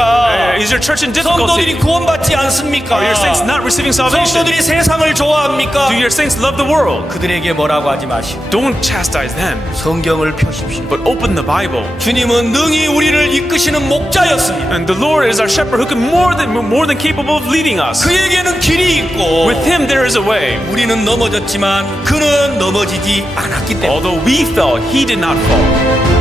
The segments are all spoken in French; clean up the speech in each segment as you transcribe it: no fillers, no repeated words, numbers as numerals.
어렵습니까? Is your church in 성도들이 difficulty? 구원받지 않습니까? Are your saints not receiving salvation? 성도들이 세상을 좋아합니까? Do your saints love the world? 그들에게 뭐라고 하지 마시고 Don't chastise them, 성경을 펴십시오. but open the Bible. 주님은 능히 우리를 이끄시는 목자였습니다. And the Lord is our shepherd who can more than capable of leading us. 그에게는 길이 있고 With Him there is a way. 우리는 넘어졌지만 그는 넘어지지 않았기 때문에 Although we fell, He did not fall.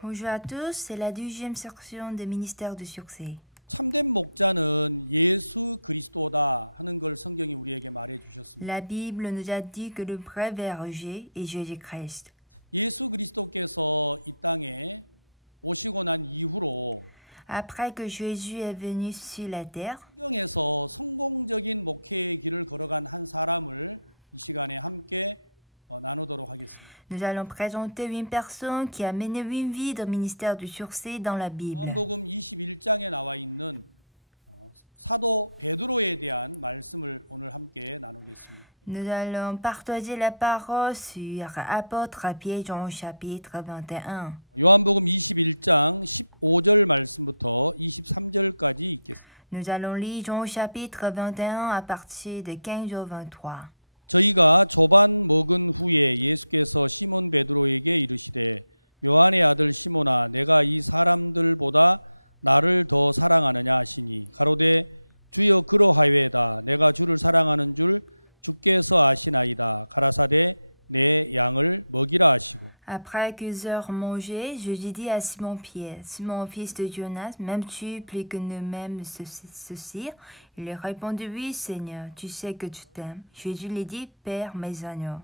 Bonjour à tous, c'est la 12e section de Ministère du Succès. La Bible nous a dit que le vrai berger est Jésus-Christ. Après que Jésus est venu sur la terre, nous allons présenter une personne qui a mené une vie de ministère du succès dans la Bible. Nous allons partager la parole sur Apôtre Pierre au chapitre 21. Nous allons lire Jean au chapitre 21 à partir de 15 au 23. Après qu'ils eurent mangé, Jésus dit à Simon-Pierre, « Simon, fils de Jonas, m'aimes-tu plus que nous-mêmes ceci ?» Il lui répondit, « Oui, Seigneur, tu sais que tu t'aimes. » Jésus lui dit, « Père mes agneaux. »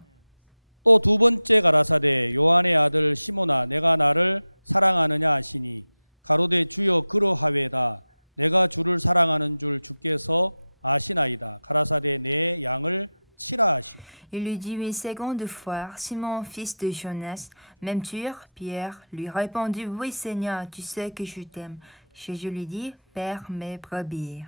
Il lui dit une seconde fois, « Simon, fils de Jonas, m'aimes-tu » Pierre lui répondit, « Oui, Seigneur, tu sais que je t'aime. » Jésus lui dit, « Père mes brebis. »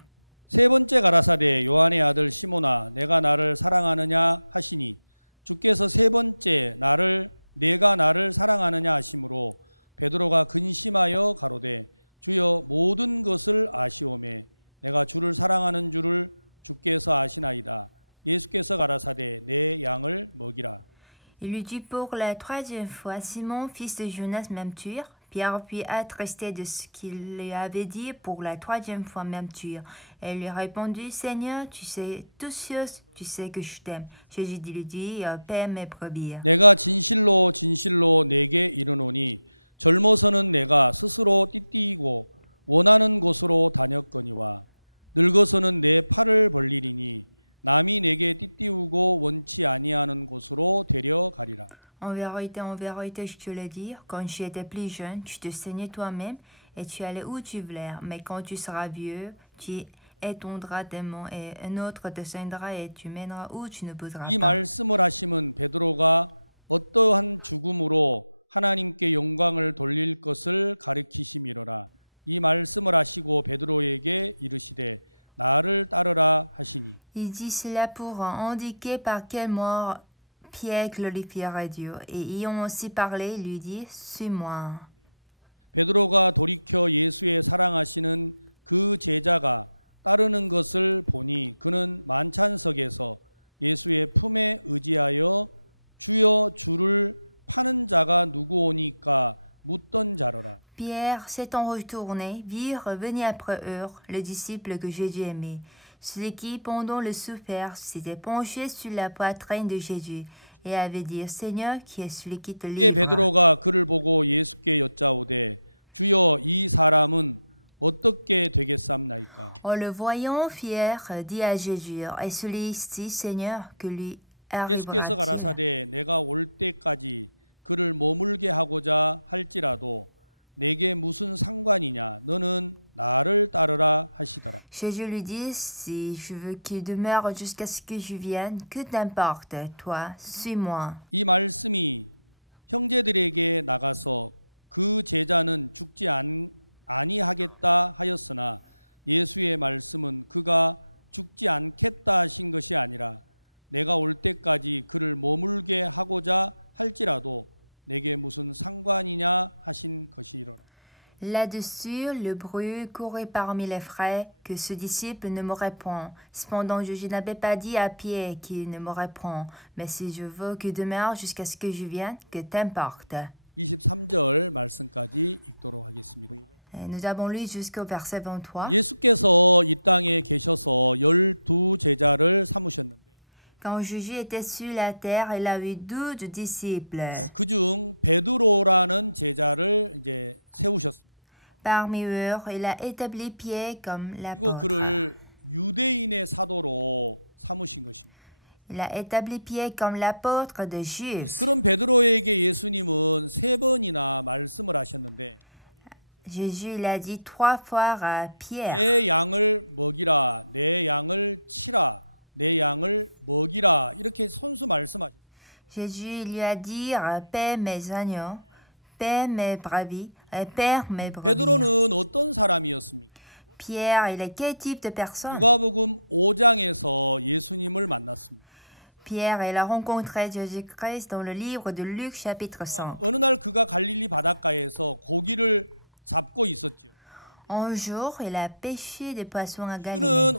Il lui dit pour la troisième fois, « Simon, fils de Jonas, m'aimes-tu » Pierre puis attristé de ce qu'il lui avait dit pour la troisième fois, « M'aimes-tu » Elle lui répondit, « Seigneur, tu sais toutes choses, tu sais que je t'aime. » Jésus lui dit, « Paie mes brebis. » En vérité, je te le dis, quand tu étais plus jeune, tu te saignais toi-même et tu allais où tu voulais. Mais quand tu seras vieux, tu étendras tes mains et un autre te ceindra et tu mèneras où tu ne voudras pas. Il dit cela pour indiquer par quel mort Pierre glorifierait Dieu, et ayant aussi parlé, il lui dit, « Suis-moi. » Pierre s'étant retourné, vit revenir après eux le disciple que Jésus aimait, celui qui, pendant le souper, s'était penché sur la poitrine de Jésus et avait dit, « Seigneur, qui est celui qui te livre ?» En le voyant, Pierre dit à Jésus, « Et celui-ci, Seigneur, que lui arrivera-t-il » Jésus lui dit, si je veux qu'il demeure jusqu'à ce que je vienne, que t'importe, toi, suis-moi. Là-dessus, le bruit courait parmi les frères que ce disciple ne me répond. Cependant, je n'avais pas dit à Pierre qu'il ne me répond, mais si je veux qu'il demeure jusqu'à ce que je vienne, que t'importe. Et nous avons lu jusqu'au verset 23. Quand Jésus était sur la terre, il a eu 12 disciples. Parmi eux, il a établi Pierre comme l'apôtre. Il a établi Pierre comme l'apôtre des Juifs. Jésus il a dit 3 fois à Pierre. Jésus lui a dit, paie mes agneaux, paie mes brebis, et père mes brebis. Pierre, il est quel type de personne? Pierre, il a rencontré Jésus-Christ dans le livre de Luc chapitre 5. Un jour, il a pêché des poissons à Galilée.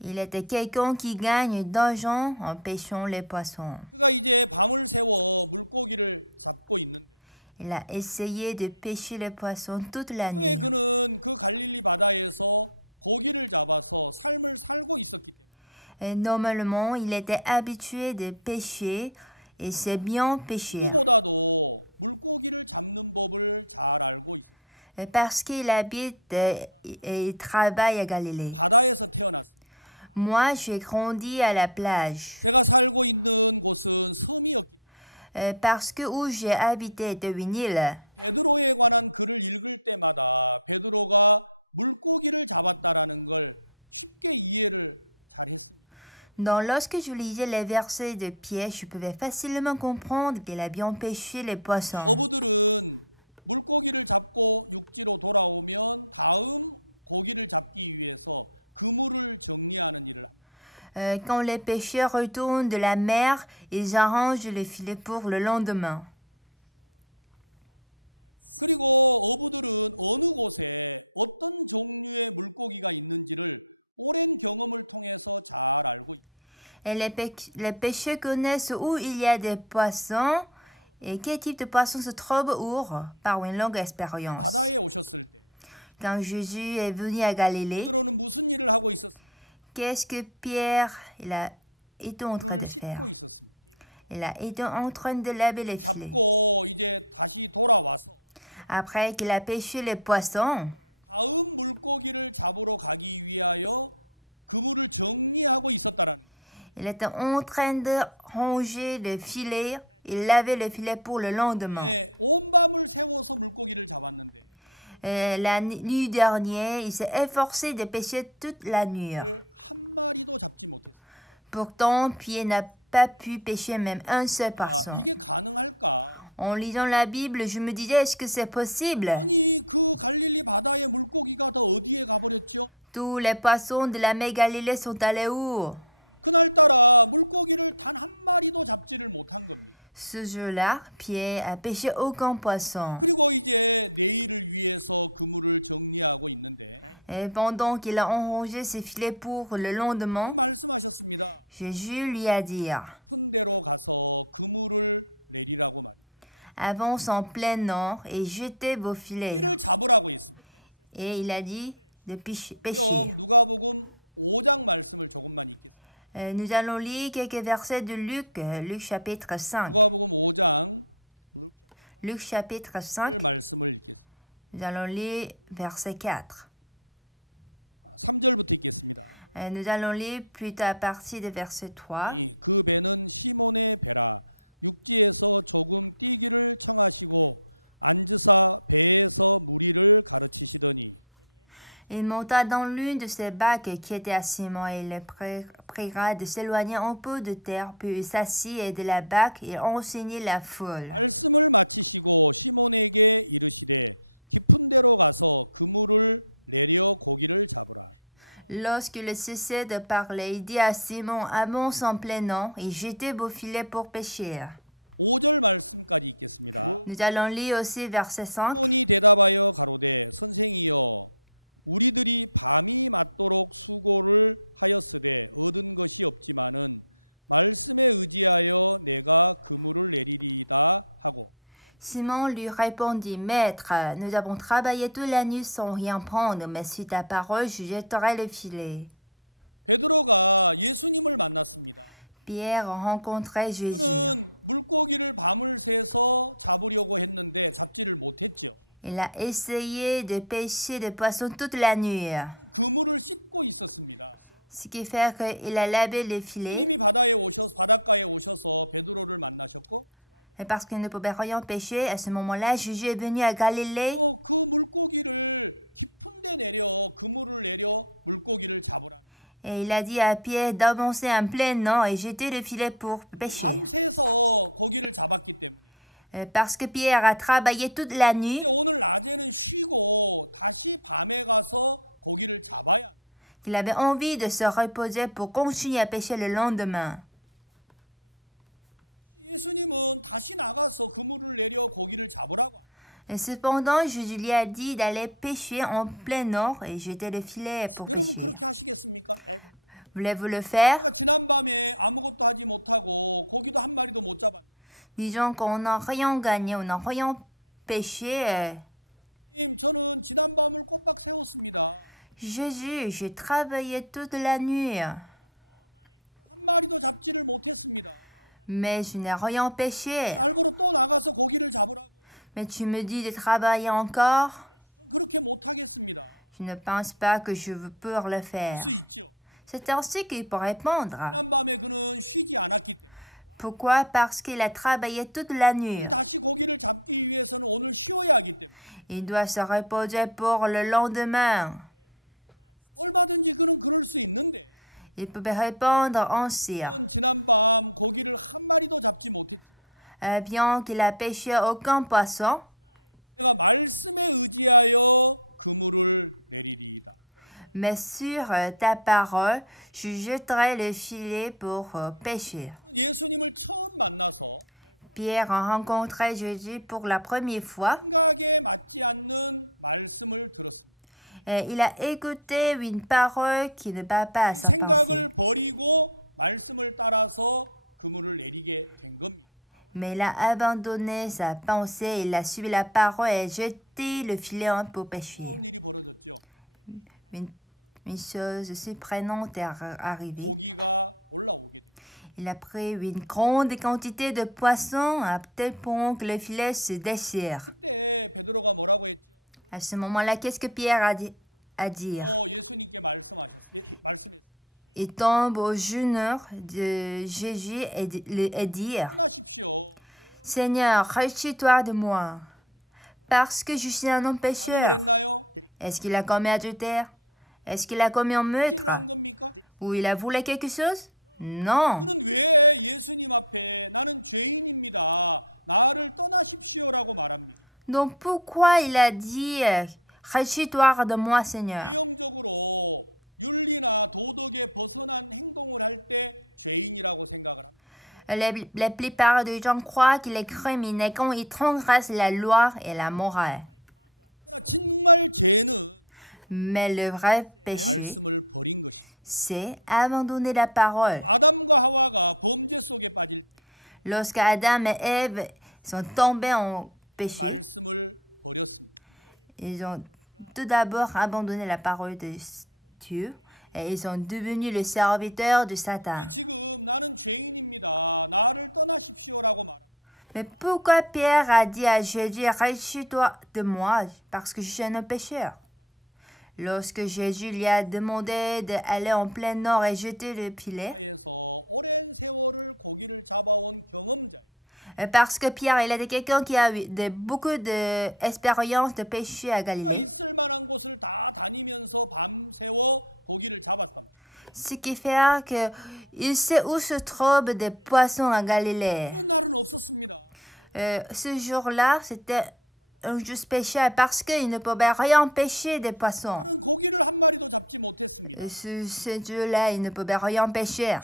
Il était quelqu'un qui gagne d'argent en pêchant les poissons. Il a essayé de pêcher les poissons toute la nuit. Et normalement, il était habitué de pêcher et c'est bien pêcher. Parce qu'il habite et travaille à Galilée. Moi, j'ai grandi à la plage. Parce que où j'ai habité était une île. Donc, lorsque je lisais les versets de Pierre, je pouvais facilement comprendre qu'il a bien pêché les poissons. Quand les pêcheurs retournent de la mer, ils arrangent les filets pour le lendemain. Et les pêcheurs connaissent où il y a des poissons et quel type de poisson se trouve où par une longue expérience. Quand Jésus est venu à Galilée, qu'est-ce que Pierre été en train de faire? Il a été en train de laver les filets. Après qu'il a pêché les poissons, il était en train de ranger les filets et laver les filets pour le lendemain. La nuit dernière, il s'est efforcé de pêcher toute la nuit. Pourtant, Pierre n'a pas pu pêcher même un seul poisson. En lisant la Bible, je me disais, est-ce que c'est possible? Tous les poissons de la mer Galilée sont allés où? Ce jour-là, Pierre a pêché aucun poisson. Et pendant qu'il a enrangé ses filets pour le lendemain, Jésus lui a dit, avance en plein nord et jetez vos filets. Et il a dit de pêcher. Nous allons lire quelques versets de Luc, Luc chapitre 5. Luc chapitre 5, nous allons lire verset 4. Nous allons lire plutôt à partir de verset 3. Il monta dans l'une de ces bacs qui était à Simon et le pria de s'éloigner un peu de terre, puis il s'assit et de la bac et enseignait la foule. Lorsqu'il cessait de parler, il dit à Simon, avance en plein nom et jetez vos filets pour pêcher. Nous allons lire aussi verset 5. Simon lui répondit, Maître, nous avons travaillé toute la nuit sans rien prendre, mais sur ta parole, je jetterai le filet. Pierre rencontrait Jésus. Il a essayé de pêcher des poissons toute la nuit, ce qui fait qu'il a lavé les filets. Et parce qu'il ne pouvait rien pêcher, à ce moment-là, Jésus est venu à Galilée. Et il a dit à Pierre d'avancer en plein nom et jeter le filet pour pêcher. Parce que Pierre a travaillé toute la nuit, il avait envie de se reposer pour continuer à pêcher le lendemain. Et cependant, Jésus lui a dit d'aller pêcher en plein nord et jeter le filet pour pêcher. Voulez-vous le faire? Disons qu'on n'a rien gagné, on n'a rien pêché. Jésus, j'ai travaillé toute la nuit, mais je n'ai rien pêché. Mais tu me dis de travailler encore? Je ne pense pas que je peux le faire. C'est ainsi qu'il peut répondre. Pourquoi? Parce qu'il a travaillé toute la nuit. Il doit se reposer pour le lendemain. Il peut répondre ainsi. Bien qu'il a pêché aucun poisson, mais sur ta parole, je jetterai le filet pour pêcher. Pierre a rencontré Jésus pour la première fois. Et il a écouté une parole qui ne va pas à sa pensée. Mais il a abandonné sa pensée, il a suivi la parole et jeté le filet pour pêcher. Une chose surprenante est arrivée. Il a pris une grande quantité de poissons à tel point que le filet se déchire. À ce moment-là, qu'est-ce que Pierre a dit à dire? Il tombe aux genoux de Jésus et dit, Seigneur, rachète-toi de moi, parce que je suis un homme pécheur. Est-ce qu'il a commis adultère? Est-ce qu'il a commis un meurtre? Ou il a volé quelque chose? Non. Donc pourquoi il a dit, rachète-toi de moi, Seigneur? La plupart des gens croient qu'il est criminel quand il transgresse la loi et la morale. Mais le vrai péché, c'est abandonner la parole. Lorsque Adam et Ève sont tombés en péché, ils ont tout d'abord abandonné la parole de Dieu et ils sont devenus les serviteurs de Satan. Mais pourquoi Pierre a dit à Jésus, rachète-toi de moi, parce que je suis un pécheur? Lorsque Jésus lui a demandé d'aller en plein nord et jeter le filet, parce que Pierre, il était quelqu'un qui a eu beaucoup d'expérience de péché à Galilée. Ce qui fait qu'il sait où se trouvent des poissons à Galilée. Ce jour-là, c'était un jour spécial parce qu'il ne pouvait rien pêcher des poissons. Ce jour-là, il ne pouvait rien pêcher.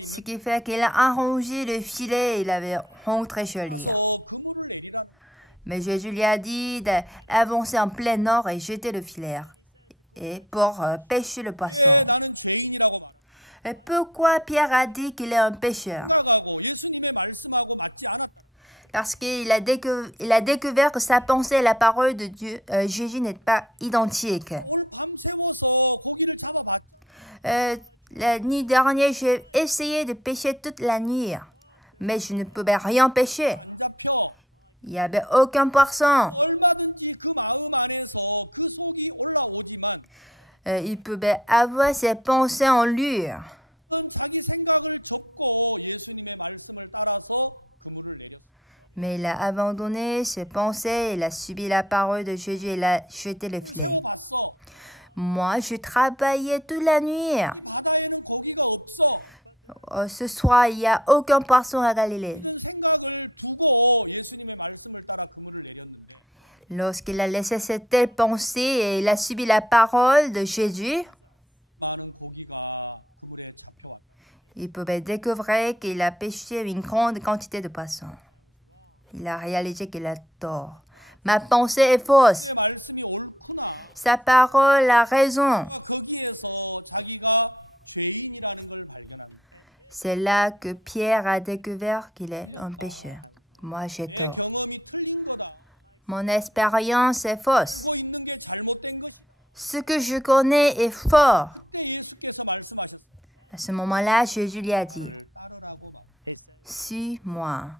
Ce qui fait qu'il a arrangé le filet et il avait rentré chez lui. Mais Jésus lui a dit d'avancer en plein nord et jeter le filet pour pêcher le poisson. Et pourquoi Pierre a dit qu'il est un pêcheur? Parce qu'il a découvert que sa pensée et la parole de Dieu, Jésus, n'est pas identique. La nuit dernière, j'ai essayé de pêcher toute la nuit, mais je ne pouvais rien pêcher. Il n'y avait aucun poisson. Il pouvait avoir ses pensées en lui. Mais il a abandonné ses pensées, il a subi la parole de Jésus et il a jeté le filet. Moi, je travaillais toute la nuit. Ce soir, il n'y a aucun poisson à Galilée. Lorsqu'il a laissé cette telle pensée et il a subi la parole de Jésus, il pouvait découvrir qu'il a pêché une grande quantité de poissons. Il a réalisé qu'il a tort. Ma pensée est fausse. Sa parole a raison. C'est là que Pierre a découvert qu'il est un pécheur. Moi, j'ai tort. Mon expérience est fausse. Ce que je connais est fort. À ce moment-là, Jésus lui a dit, « Suis-moi. »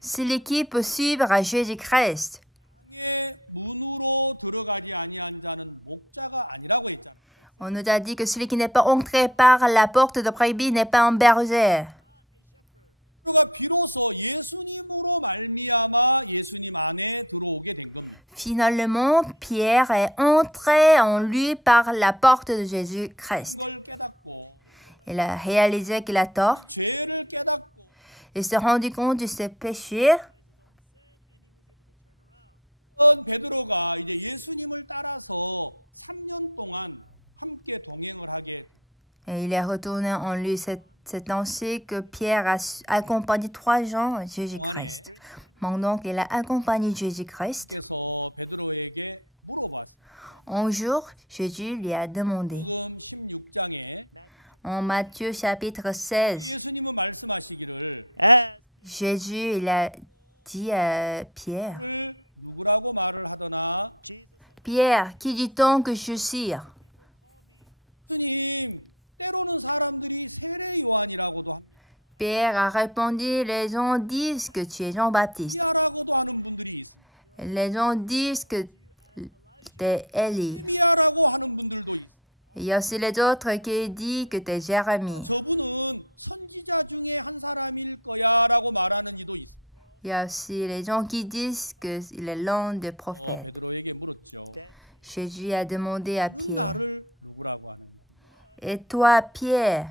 C'est l'équipe peut suivre à Jésus-Christ. On nous a dit que celui qui n'est pas entré par la porte de brebis n'est pas un berger. Finalement, Pierre est entré en lui par la porte de Jésus-Christ. Il a réalisé qu'il a tort. Il s'est rendu compte de ses péchés. Et il est retourné en lui cet ainsi que Pierre a accompagné 3 gens à Jésus-Christ. Donc, il a accompagné Jésus-Christ. Un jour, Jésus lui a demandé, en Matthieu chapitre 16, Jésus il a dit à Pierre, « Pierre, qui dit-on que je suis ?» Pierre a répondu, « Les gens disent que tu es Jean-Baptiste. Les gens disent que tu es Élie. Il y a aussi les autres qui disent que tu es Jérémie. Il y a aussi les gens qui disent qu'il est l'un des prophètes. » Jésus a demandé à Pierre, « Et toi, Pierre? »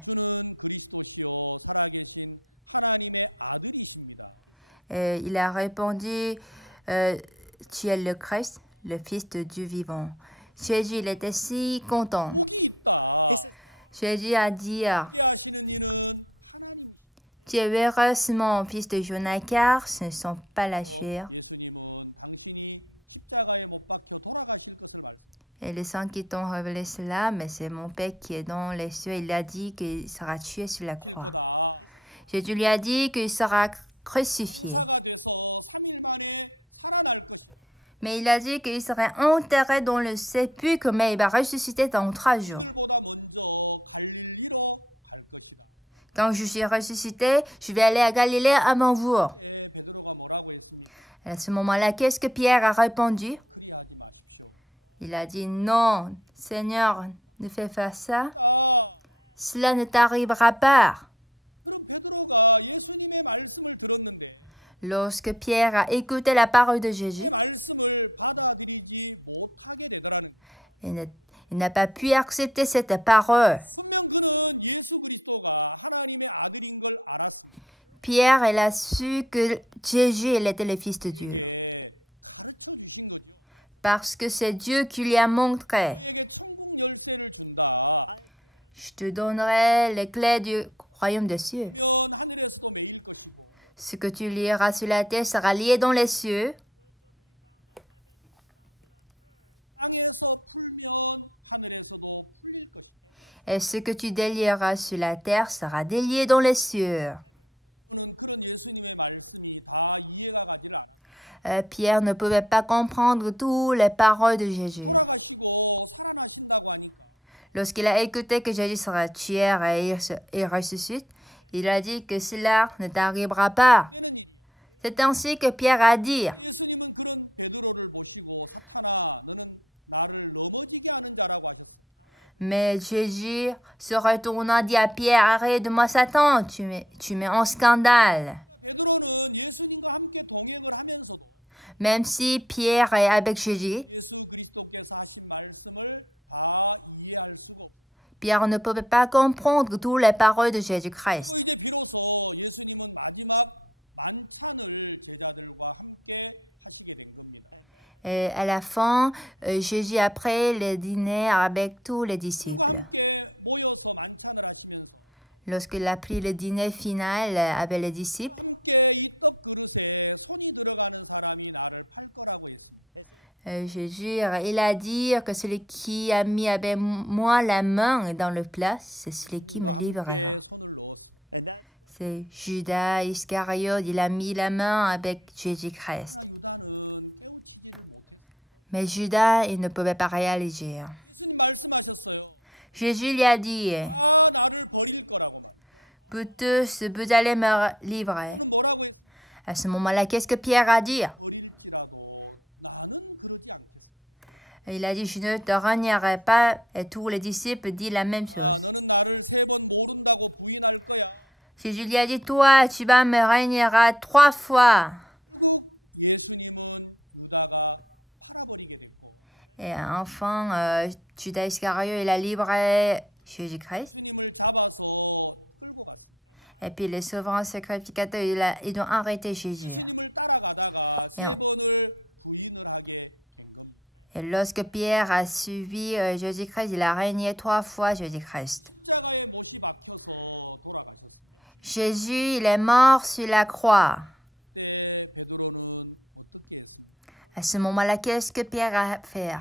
Il a répondu, « Tu es le Christ, le Fils de Dieu vivant. » Jésus il était si content. Jésus a dit, « Tu es heureusement fils de Jonas, car ce ne sont pas la chair et le sang qui t'ont révélé cela, mais c'est mon Père qui est dans les cieux. » Il a dit qu'il sera tué sur la croix. Jésus lui a dit qu'il sera crucifié. Mais il a dit qu'il serait enterré dans le sépulcre, mais il va ressusciter dans 3 jours. Quand je suis ressuscité, je vais aller à Galilée avant vous. À ce moment-là, qu'est-ce que Pierre a répondu? Il a dit, « Non, Seigneur, ne fais pas ça. Cela ne t'arrivera pas. » Lorsque Pierre a écouté la parole de Jésus, Il n'a pas pu accepter cette parole. Pierre, il a su que Jésus il était le Fils de Dieu. Parce que c'est Dieu qui lui a montré. Je te donnerai les clés du royaume des cieux. Ce que tu lieras sur la terre sera lié dans les cieux. Et ce que tu délieras sur la terre sera délié dans les cieux. Pierre ne pouvait pas comprendre toutes les paroles de Jésus. Lorsqu'il a écouté que Jésus sera tué et ressuscite, il a dit que cela ne t'arrivera pas. C'est ainsi que Pierre a dit. Mais Jésus se retourna, dit à Pierre, arrête de moi Satan, tu mets en scandale. Même si Pierre est avec Jésus, Pierre ne pouvait pas comprendre toutes les paroles de Jésus-Christ. Et à la fin, Jésus a pris le dîner avec tous les disciples. Lorsqu'il a pris le dîner final avec les disciples, Jésus, il a dit que celui qui a mis avec moi la main dans le plat, c'est celui qui me livrera. C'est Judas Iscariote, il a mis la main avec Jésus-Christ. Mais Judas, il ne pouvait pas réaliser. Jésus lui a dit, « Vous tous, vous allez me livrer. » À ce moment-là, qu'est-ce que Pierre a dit? Il a dit, « Je ne te régnerai pas. » Et tous les disciples disent la même chose. Jésus lui a dit, « Toi, tu vas me régneras 3 fois. » Et enfin, Judas Iscariote, il a livré Jésus-Christ. Et puis les souverains sacrificateurs, ils ont arrêté Jésus. Et lorsque Pierre a suivi Jésus-Christ, il a régné 3 fois Jésus-Christ. Jésus, il est mort sur la croix. À ce moment-là, qu'est-ce que Pierre a fait?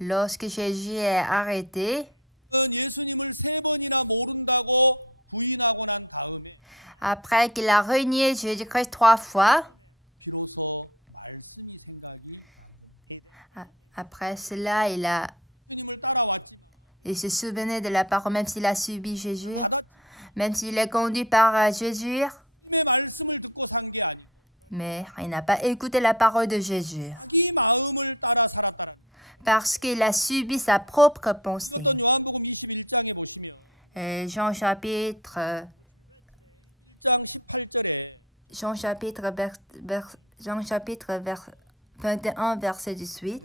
Lorsque Jésus est arrêté, après qu'il a régné Jésus-Christ 3 fois, après cela, il se souvenait de la parole, même s'il a subi Jésus, même s'il est conduit par Jésus, mais il n'a pas écouté la parole de Jésus. Parce qu'il a subi sa propre pensée. Jean chapitre 21, verset 18.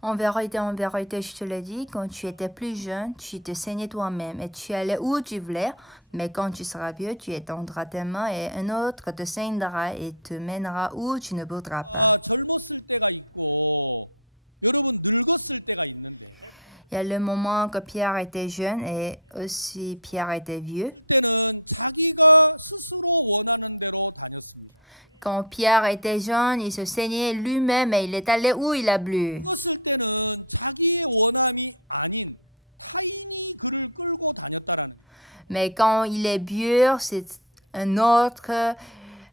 En vérité, je te le dis, quand tu étais plus jeune, tu te saignais toi-même et tu allais où tu voulais, mais quand tu seras vieux, tu étendras tes mains et un autre te saignera et te mènera où tu ne voudras pas. Il y a le moment que Pierre était jeune et aussi Pierre était vieux. Quand Pierre était jeune, il se saignait lui-même et il est allé où il a plu. Mais quand il est vieux, c'est un autre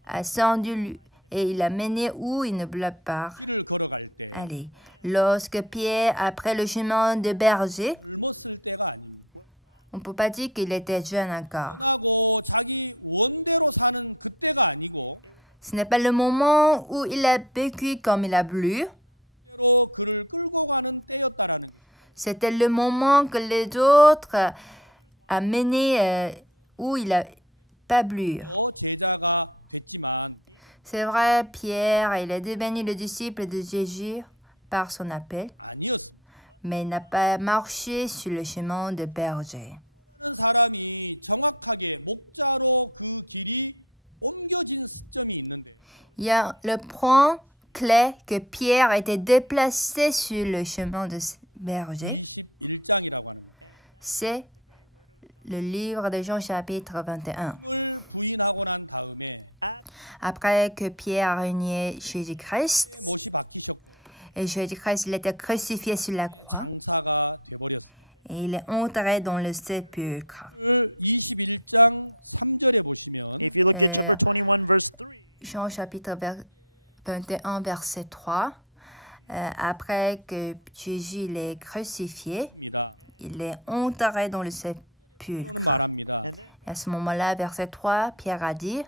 ascendu lui et il l'a mené où il ne voulait pas. Allez, lorsque Pierre, après le chemin de berger, on ne peut pas dire qu'il était jeune encore. Ce n'est pas le moment où il a vécu comme il a voulu. C'était le moment que les autres a mené où il a pablure. C'est vrai, Pierre, il est devenu le disciple de Jésus par son appel, mais il n'a pas marché sur le chemin de berger. Il y a le point clé que Pierre était déplacé sur le chemin de berger. C'est le livre de Jean chapitre 21. Après que Pierre a renié Jésus-Christ, et Jésus-Christ il était crucifié sur la croix, et il est entré dans le sépulcre. Jean chapitre 21, verset 3. Après que Jésus l'ait crucifié, il est enterré dans le sépulcre. Et à ce moment-là, verset 3, Pierre a dit,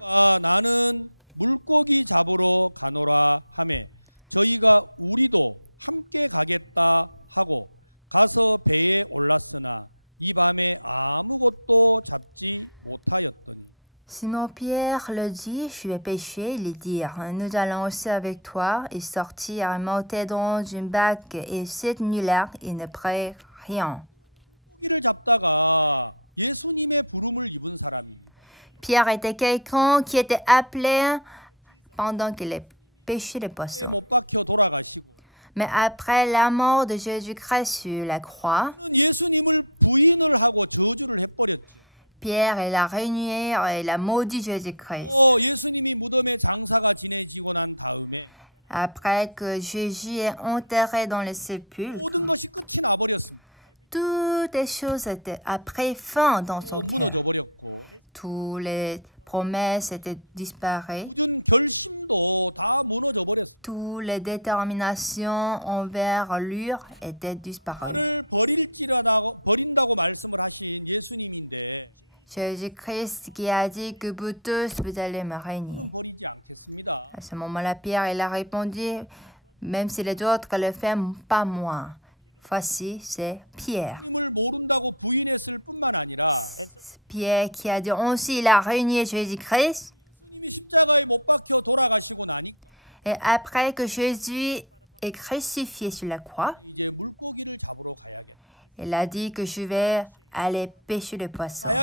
Simon Pierre le dit, je vais pêcher, il dit, nous allons aussi avec toi, et sortir et monter dans une barque, et cette nuit-là, il ne prit rien. Pierre était quelqu'un qui était appelé pendant qu'il pêchait les poissons. Mais après la mort de Jésus-Christ sur la croix, Pierre, il a renié et il a maudit Jésus-Christ. Après que Jésus est enterré dans le sépulcre, toutes les choses étaient après fin dans son cœur. Toutes les promesses étaient disparues. Toutes les déterminations envers lui étaient disparues. Jésus-Christ qui a dit que vous tous, vous allez me régner. À ce moment-là, Pierre, il a répondu, même si les autres le font, pas moi. Voici, c'est Pierre. Pierre qui a dit aussi, il a régné Jésus-Christ. Et après que Jésus est crucifié sur la croix, il a dit que je vais aller pêcher le poisson.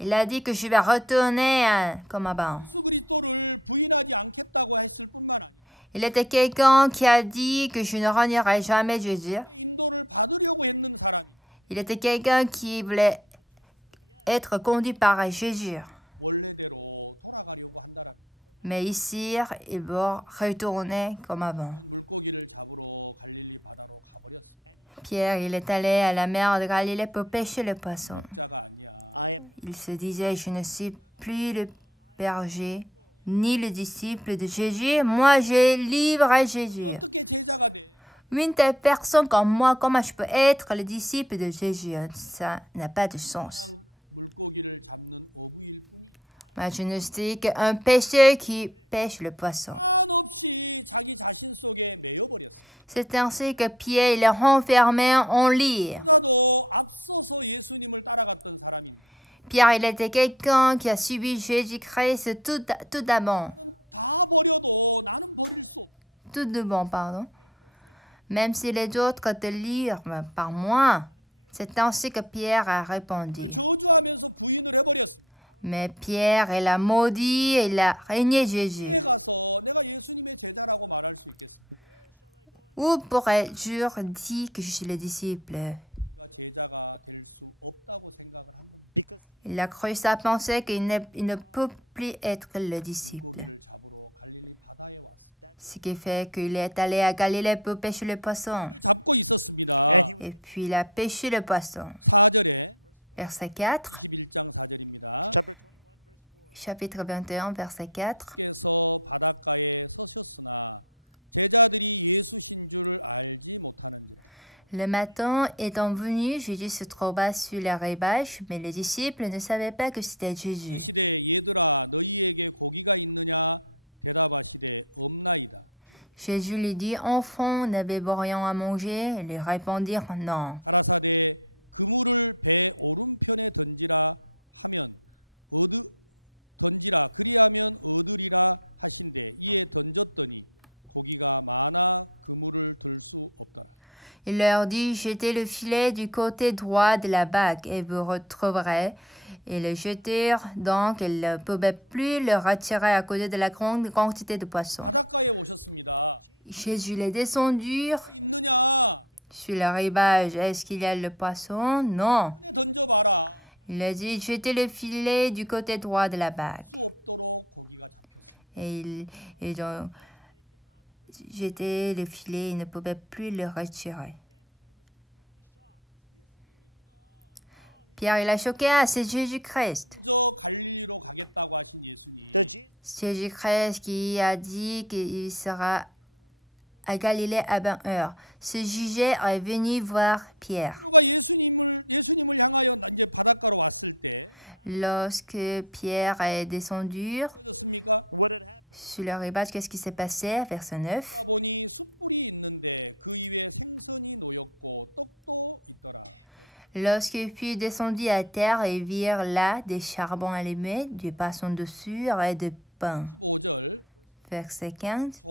Il a dit que je vais retourner comme avant. Il était quelqu'un qui a dit que je ne renierai jamais Jésus. Il était quelqu'un qui voulait être conduit par Jésus. Mais ici, il va retourner comme avant. Pierre, il est allé à la mer de Galilée pour pêcher le poisson. Il se disait, je ne suis plus le berger, ni le disciple de Jésus. Moi, je livre à Jésus. Une telle personne comme moi, comment je peux être le disciple de Jésus? Ça n'a pas de sens. Moi, je ne suis qu'un pêcheur qui pêche le poisson. C'est ainsi que Pierre il est renfermé en lit. Pierre, il était quelqu'un qui a suivi Jésus-Christ tout d'abord. Tout de bon, pardon. Même si les autres te lirent par moi, c'est ainsi que Pierre a répondu. Mais Pierre, il a maudit et il a régné Jésus. Où pourrais-je dire que je suis le disciple? Il a cru sa pensée qu'il ne peut plus être le disciple. Ce qui fait qu'il est allé à Galilée pour pêcher le poisson. Et puis il a pêché le poisson. Verset 4. Chapitre 21, verset 4. Le matin étant venu, Jésus se trouva sur le rivage, mais les disciples ne savaient pas que c'était Jésus. Jésus lui dit, enfant, n'avez-vous rien à manger? Ils lui répondirent, non. Il leur dit, jetez le filet du côté droit de la barque et vous retrouverez. Ils le jetèrent donc, ils ne pouvaient plus le retirer à cause de la grande quantité de poissons. Jésus les descendit sur le rivage. Est-ce qu'il y a le poisson? Non. Il a dit, jetez le filet du côté droit de la barque. Et donc, jeté le filet, il ne pouvait plus le retirer. Pierre, il a choqué, c'est Jésus-Christ. C'est Jésus-Christ qui a dit qu'il sera à Galilée à 20 heures. Ce juge est venu voir Pierre. Lorsque Pierre est descendu sur le rivage, qu'est-ce qui s'est passé? Verset 9. Lorsqu'il fut descendu à terre, ils virent là des charbons allumés, du poisson dessus et de pain. Verset 15.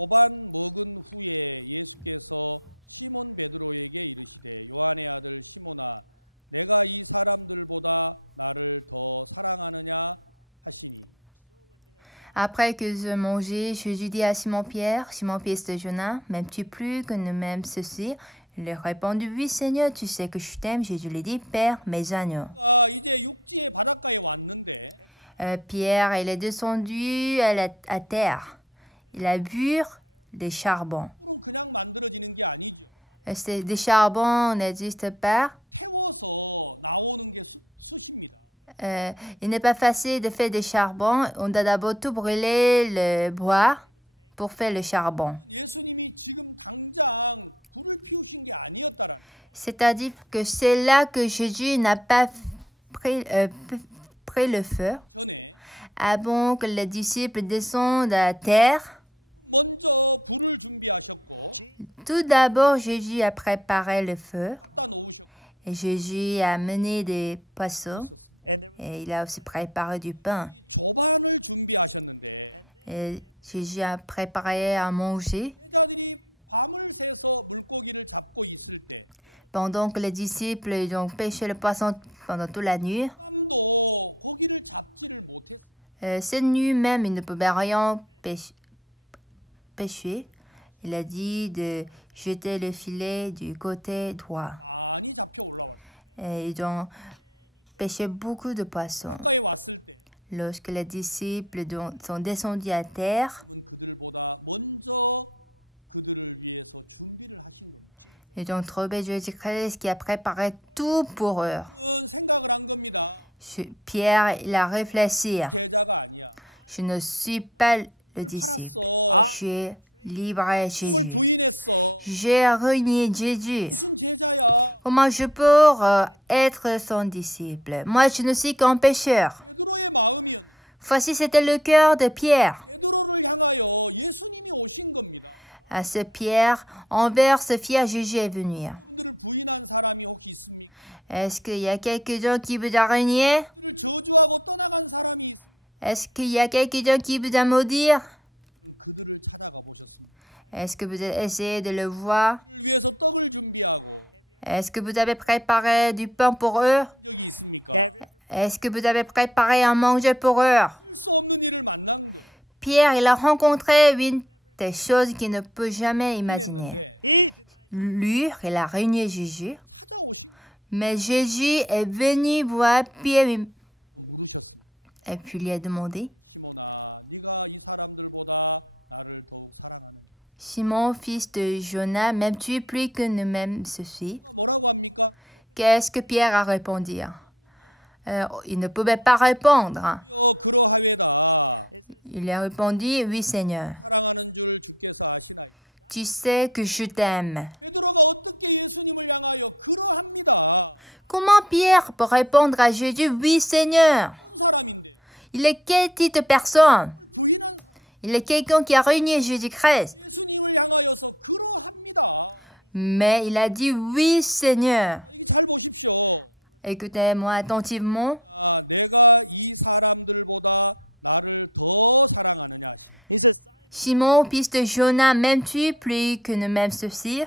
Après qu'ils eurent mangé, Jésus dit à Simon-Pierre, Simon fils de Jonas, m'aimes-tu plus que nous m'aimes ceci? Il leur répondit, oui Seigneur, tu sais que je t'aime. Jésus lui dit, Père, mes agneaux. Pierre, il est descendu à terre. Il a vu des charbons. Des charbons n'existent pas. Il n'est pas facile de faire des charbons. On doit d'abord tout brûler le bois pour faire le charbon. C'est-à-dire que c'est là que Jésus n'a pas pris le feu. Avant que les disciples descendent à terre, tout d'abord Jésus a préparé le feu. Et Jésus a amené des poissons. Et il a aussi préparé du pain. Et Jésus a préparé à manger. Pendant que les disciples ont pêché le poisson pendant toute la nuit. Cette nuit même, il ne pouvait rien pêcher. Il a dit de jeter le filet du côté droit. Et ils ont pêché beaucoup de poissons. Lorsque les disciples sont descendus à terre, ils ont trouvé Jésus-Christ qui a préparé tout pour eux. Pierre, il a réfléchi. Je ne suis pas le disciple. J'ai livré Jésus. J'ai renié Jésus. Comment je peux être son disciple? Moi, je ne suis qu'un pécheur. Voici, c'était le cœur de Pierre. À ce Pierre, envers ce fier Jésus est venu. Est-ce qu'il y a quelqu'un qui vous a renié? Est-ce qu'il y a quelqu'un qui vous a maudit? Est-ce que vous avez essayé de le voir? Est-ce que vous avez préparé du pain pour eux? Est-ce que vous avez préparé à manger pour eux? Pierre, il a rencontré une des choses qu'il ne peut jamais imaginer. Lui, il a renié Jésus. Mais Jésus est venu voir Pierre et puis lui a demandé, Simon, fils de Jonas, m'aimes-tu plus que ne m'aime ceci? Qu'est-ce que Pierre a répondu? Il ne pouvait pas répondre. Il a répondu, oui Seigneur. Tu sais que je t'aime. Comment Pierre peut répondre à Jésus, oui Seigneur? Il est quelle petite personne? Il est quelqu'un qui a renié Jésus-Christ. Mais il a dit oui, Seigneur. Écoutez-moi attentivement. Simon, fils de Jonas, m'aimes-tu plus que ne m'aime ceci?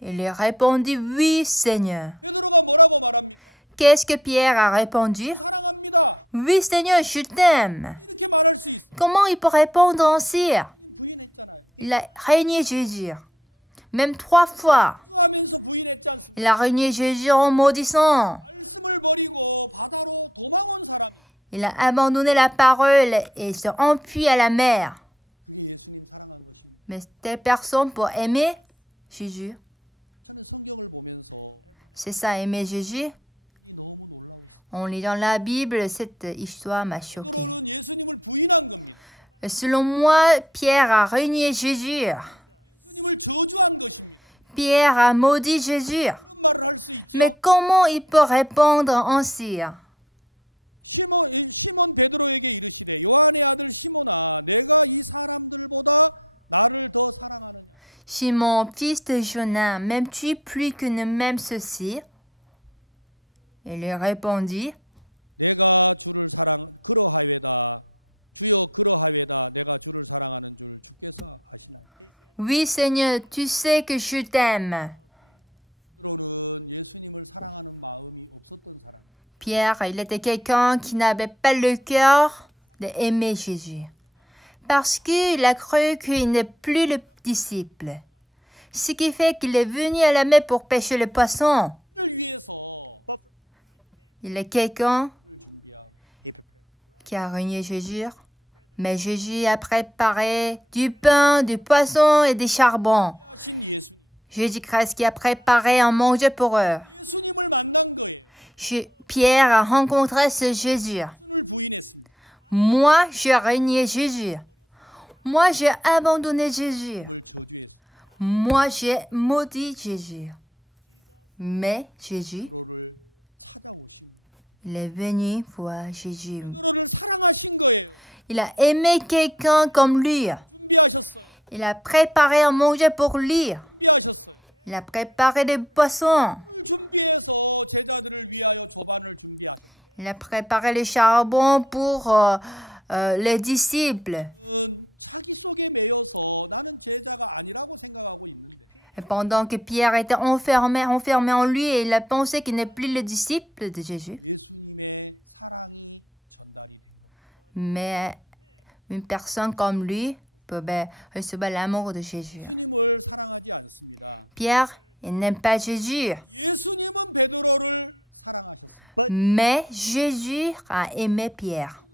Il lui répondit oui, Seigneur. Qu'est-ce que Pierre a répondu? Oui, Seigneur, je t'aime. Comment il peut répondre ainsi? Il a régné Jésus, même 3 fois. Il a régné Jésus en maudissant. Il a abandonné la parole et s'est enfui à la mer. Mais telle personne pour aimer Jésus. C'est ça, aimer Jésus. En lisant la Bible, cette histoire m'a choqué. Selon moi, Pierre a renié Jésus. Pierre a maudit Jésus. Mais comment il peut répondre ainsi? Simon, fils de Jonas, m'aimes-tu plus que ne m'aime ceci? Il lui répondit, oui, Seigneur, tu sais que je t'aime. Pierre, il était quelqu'un qui n'avait pas le cœur d'aimer Jésus. Parce qu'il a cru qu'il n'est plus le disciple. Ce qui fait qu'il est venu à la mer pour pêcher le poisson. Il est quelqu'un qui a renié Jésus. Mais Jésus a préparé du pain, du poisson et des charbons. Jésus-Christ qui a préparé à manger pour eux. Pierre a rencontré ce Jésus. Moi, j'ai renié Jésus. Moi, j'ai abandonné Jésus. Moi, j'ai maudit Jésus. Mais Jésus, il est venu voir Jésus. Il a aimé quelqu'un comme lui. Il a préparé à manger pour lui. Il a préparé des poissons. Il a préparé le charbon pour les disciples. Et pendant que Pierre était enfermé en lui, et il a pensé qu'il n'est plus le disciple de Jésus. Mais une personne comme lui peut recevoir l'amour de Jésus. Pierre, il n'aime pas Jésus. Mais Jésus a aimé Pierre.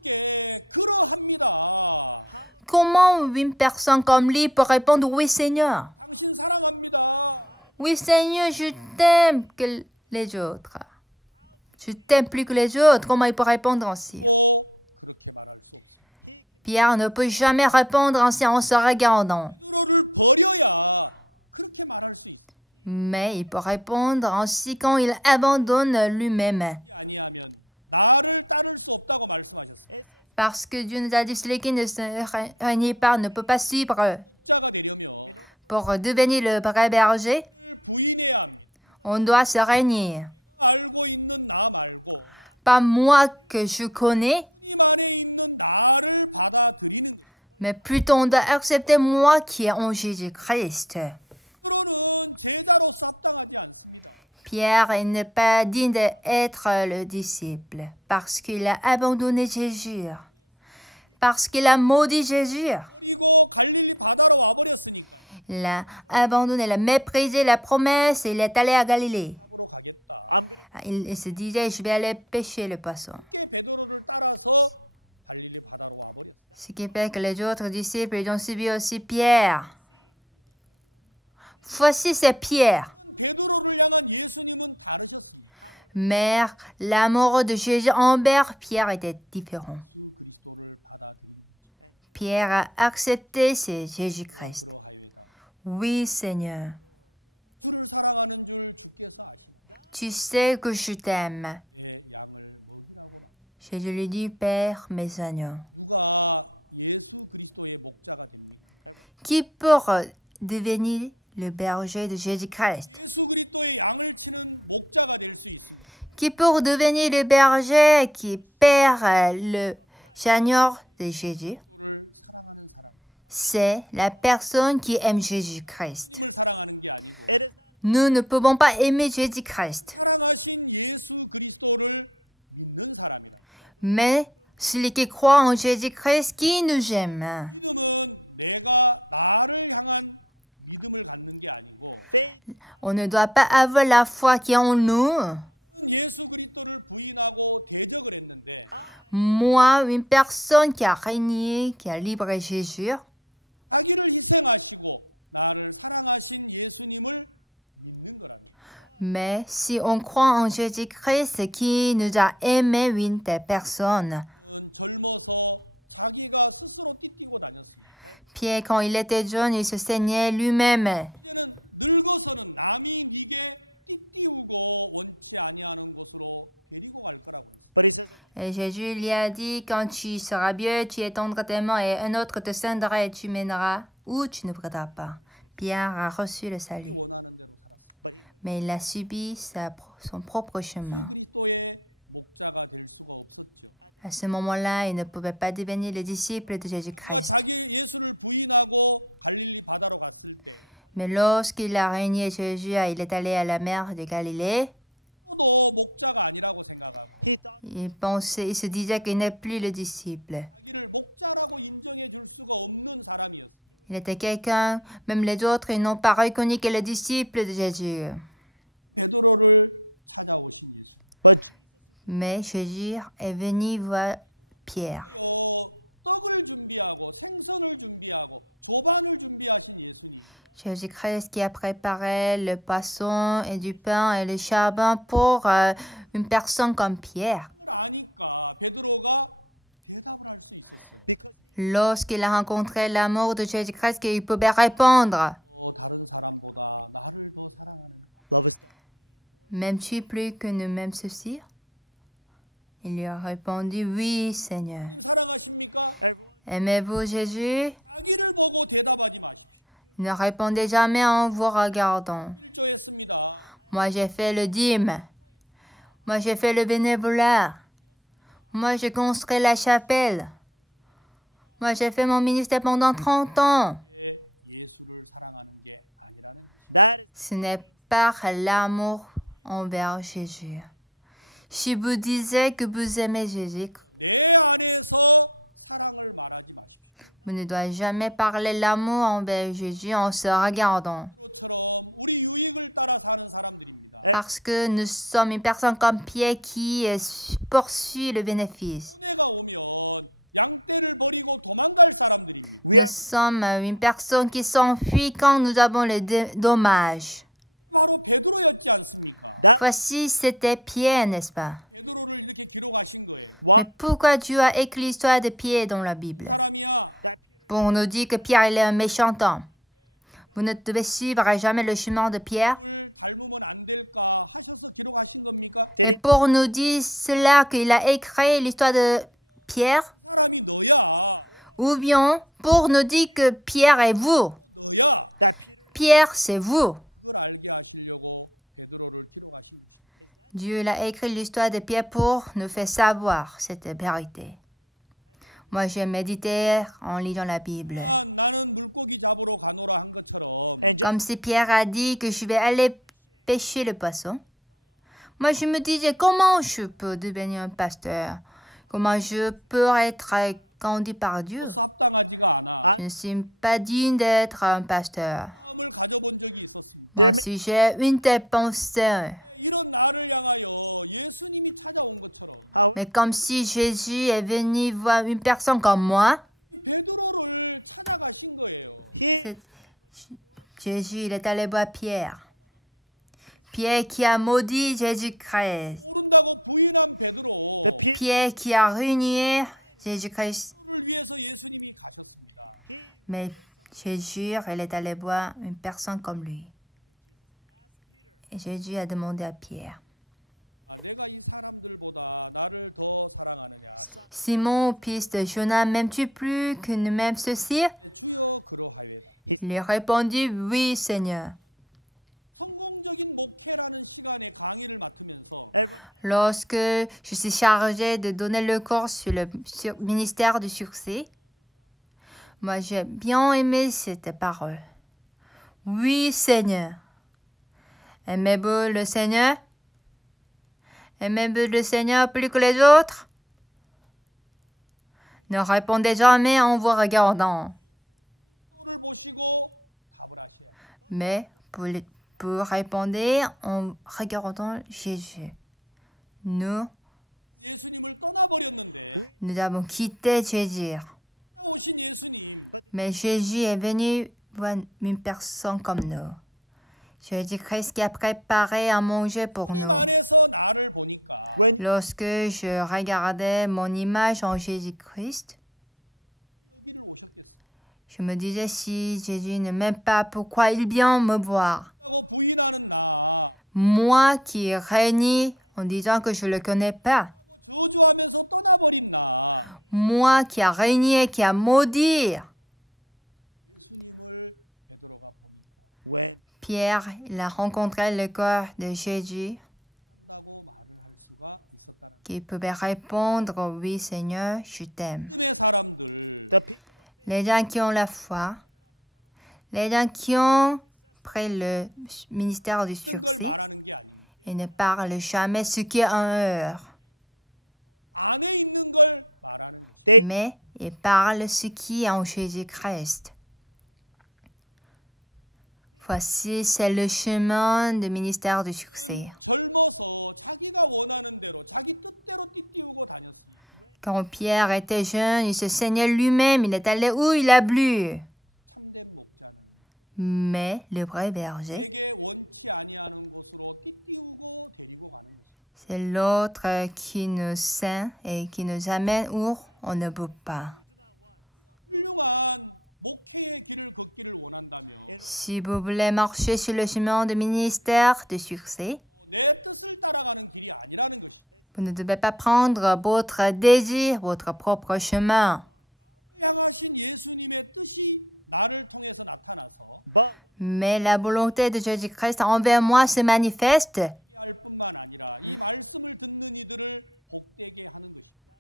Comment une personne comme lui peut répondre « Oui, Seigneur ». Oui, Seigneur, je t'aime que les autres. Je t'aime plus que les autres. Comment il peut répondre ainsi? Pierre ne peut jamais répondre ainsi en se regardant. Mais il peut répondre ainsi quand il abandonne lui-même. Parce que Dieu nous a dit, celui qui ne se renie pas ne peut pas suivre. Pour devenir le vrai berger, on doit se renier. Pas moi que je connais, mais plutôt on doit accepter moi qui est en Jésus-Christ. Pierre n'est pas digne d'être le disciple parce qu'il a abandonné Jésus, parce qu'il a maudit Jésus. Il a abandonné, il a méprisé la promesse et il est allé à Galilée. Il se disait, je vais aller pêcher le poisson. Ce qui fait que les autres disciples ils ont suivi aussi Pierre. Voici c'est Pierre. Mais l'amour de Jésus envers Pierre était différent. Pierre a accepté c'est Jésus-Christ. Oui, Seigneur. Tu sais que je t'aime. Jésus lui dit, Père, mes agneaux. Qui peut devenir le berger de Jésus-Christ? Qui pour devenir le berger qui perd le Seigneur de Jésus? C'est la personne qui aime Jésus-Christ. Nous ne pouvons pas aimer Jésus-Christ. Mais celui qui croit en Jésus-Christ qui nous aime. On ne doit pas avoir la foi qui est en nous. Moi, une personne qui a régné, qui a livré Jésus, mais si on croit en Jésus-Christ qui nous a aimé une telle personne, Pierre, quand il était jeune, il se saignait lui-même. Et Jésus lui a dit, quand tu seras vieux, tu étendras tes mains et un autre te scindra et tu mèneras ou tu ne voudras pas. Pierre a reçu le salut. Mais il a subi son propre chemin. À ce moment-là, il ne pouvait pas devenir le disciple de Jésus-Christ. Mais lorsqu'il a régné Jésus, il est allé à la mer de Galilée. Il se disait qu'il n'est plus le disciple. Il était quelqu'un, même les autres, ils n'ont pas reconnu qu'il est le disciple de Jésus. Mais Jésus est venu voir Pierre. Jésus-Christ qui a préparé le poisson et du pain et le charbon pour une personne comme Pierre. Lorsqu'il a rencontré l'amour de Jésus-Christ, il pouvait répondre. M'aimes-tu plus que ne m'aimes ceci? Il lui a répondu, oui, Seigneur. Aimez-vous Jésus? Ne répondez jamais en vous regardant. Moi, j'ai fait le dîme. Moi, j'ai fait le bénévolat. Moi, j'ai construit la chapelle. Moi, j'ai fait mon ministère pendant 30 ans. Ce n'est pas l'amour envers Jésus. Si vous disiez que vous aimez Jésus, vous ne devez jamais parler l'amour envers Jésus en se regardant. Parce que nous sommes une personne comme Pierre qui poursuit le bénéfice. Nous sommes une personne qui s'enfuit quand nous avons les dommages. Voici, c'était Pierre, n'est-ce pas? Mais pourquoi Dieu a écrit l'histoire de Pierre dans la Bible? Pour nous dire que Pierre il est un méchant homme. Vous ne devez suivre jamais le chemin de Pierre. Et pour nous dire cela qu'il a écrit l'histoire de Pierre. Ou bien pour nous dire que Pierre est vous. Pierre, c'est vous. Dieu a écrit l'histoire de Pierre pour nous faire savoir cette vérité. Moi, j'ai médité en lisant la Bible. Comme si Pierre a dit que je vais aller pêcher le poisson. Moi, je me disais, comment je peux devenir un pasteur? Comment je peux être conduit par Dieu? Je ne suis pas digne d'être un pasteur. Moi aussi, j'ai une telle pensée. Mais comme si Jésus est venu voir une personne comme moi. Jésus, il est allé voir Pierre. Pierre qui a maudit Jésus-Christ. Pierre qui a renié Jésus-Christ. Mais Jésus, il est allé voir une personne comme lui. Et Jésus a demandé à Pierre. Simon, fils de Jonas, m'aimes-tu plus que ne m'aime ceci? Il répondit, oui, Seigneur. Lorsque je suis chargé de donner le cours sur le ministère du succès, moi j'ai bien aimé cette parole. Oui, Seigneur. Aimez-vous le Seigneur? Aimez-vous le Seigneur plus que les autres? Ne répondez jamais en vous regardant. Mais pour répondre en regardant Jésus. Nous avons quitté Jésus. Mais Jésus est venu voir une personne comme nous. Jésus-Christ qui a préparé à manger pour nous. Lorsque je regardais mon image en Jésus-Christ, je me disais si Jésus ne m'aime pas, pourquoi il vient me voir? Moi qui règne en disant que je ne le connais pas. Moi qui a régné, qui a maudit. Pierre, il a rencontré le corps de Jésus qui pouvait répondre, oui Seigneur, je t'aime. Les gens qui ont la foi, les gens qui ont pris le ministère du succès et ne parlent jamais ce qui est en eux. Mais ils parlent ce qui est en Jésus-Christ. Voici, c'est le chemin du ministère du succès. Quand Pierre était jeune, il se saignait lui-même, il est allé où il a bu. Mais le vrai berger, c'est l'autre qui nous saigne et qui nous amène où on ne peut pas. Si vous voulez marcher sur le chemin du ministère de succès, vous ne devez pas prendre votre désir, votre propre chemin. Mais la volonté de Jésus-Christ envers moi se manifeste.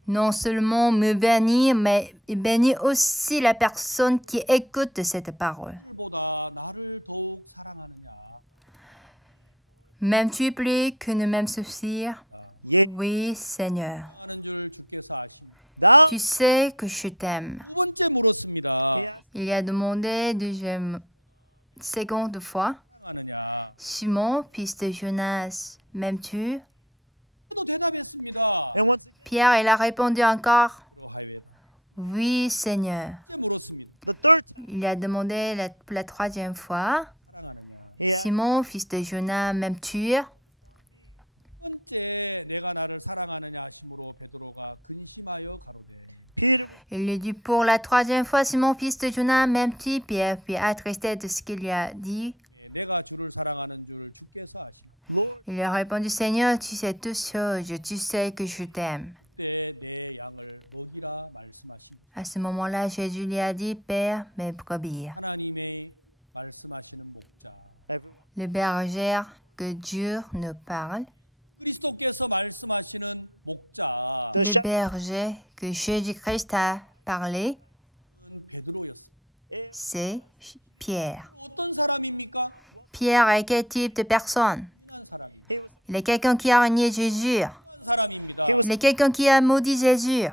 Non seulement me bénir, mais bénir aussi la personne qui écoute cette parole. M'aimes-tu plus que ne m'aimes ceci? Oui, Seigneur. Tu sais que je t'aime. Il a demandé deuxième, seconde fois, Simon, fils de Jonas, m'aimes-tu? Pierre, il a répondu encore, oui, Seigneur. Il a demandé la troisième fois, Simon, fils de Jonas, m'aimes-tu? Il lui dit pour la troisième fois, Simon, fils de Jonas, m'aimes-tu? Pierre, puis attristé de ce qu'il lui a dit. Il lui a répondu, Seigneur, tu sais toutes choses, tu sais que je t'aime. À ce moment-là, Jésus lui a dit, Père, mes brebis. Le berger que Dieu nous parle, le berger que Jésus-Christ a parlé, c'est Pierre. Pierre est quel type de personne? Il est quelqu'un qui a renié Jésus. Il est quelqu'un qui a maudit Jésus.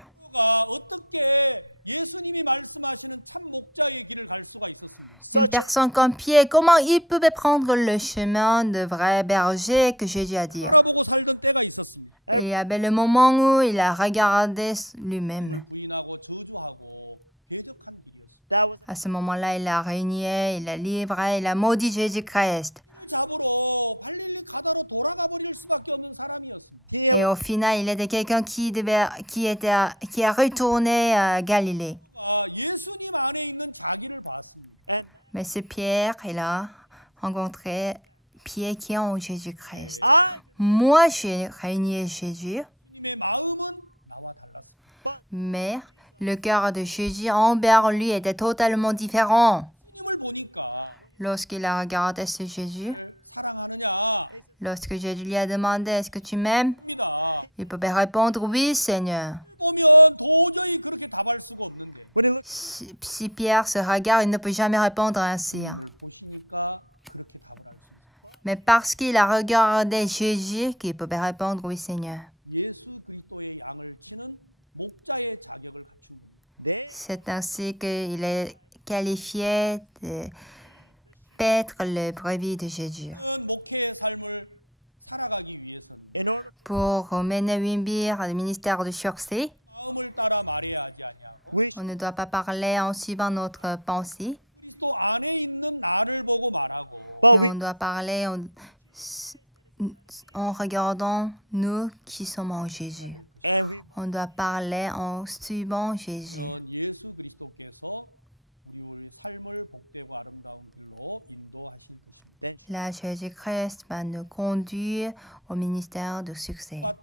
Une personne comme Pierre, comment il pouvait prendre le chemin de vrai berger que Jésus a dit? Il y avait le moment où il a regardé lui-même. À ce moment-là, il a régné, il a livré, il a maudit Jésus-Christ. Et au final, il était quelqu'un qui est retourné à Galilée. Mais c'est Pierre, il a rencontré Pierre qui est en Jésus-Christ. Moi, j'ai régné Jésus, mais le cœur de Jésus envers lui était totalement différent. Lorsqu'il a regardé sur Jésus, lorsque Jésus lui a demandé « Est-ce que tu m'aimes ?» il pouvait répondre « Oui, Seigneur ». Si Pierre se regarde, il ne peut jamais répondre ainsi. Mais parce qu'il a regardé Jésus, qu'il pouvait répondre « Oui, Seigneur ». C'est ainsi qu'il est qualifié de paître le brebis de Jésus. Pour mener Wimbir le ministère de succès, on ne doit pas parler en suivant notre pensée, mais on doit parler en regardant nous qui sommes en Jésus. On doit parler en suivant Jésus. Là, Jésus-Christ va nous conduire au ministère de succès.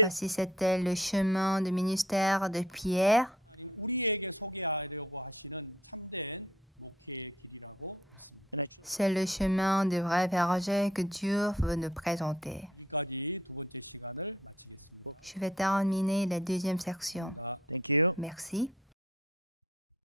Voici, c'était le chemin du ministère de Pierre. C'est le chemin du vrai berger que Dieu veut nous présenter. Je vais terminer la deuxième section. Merci.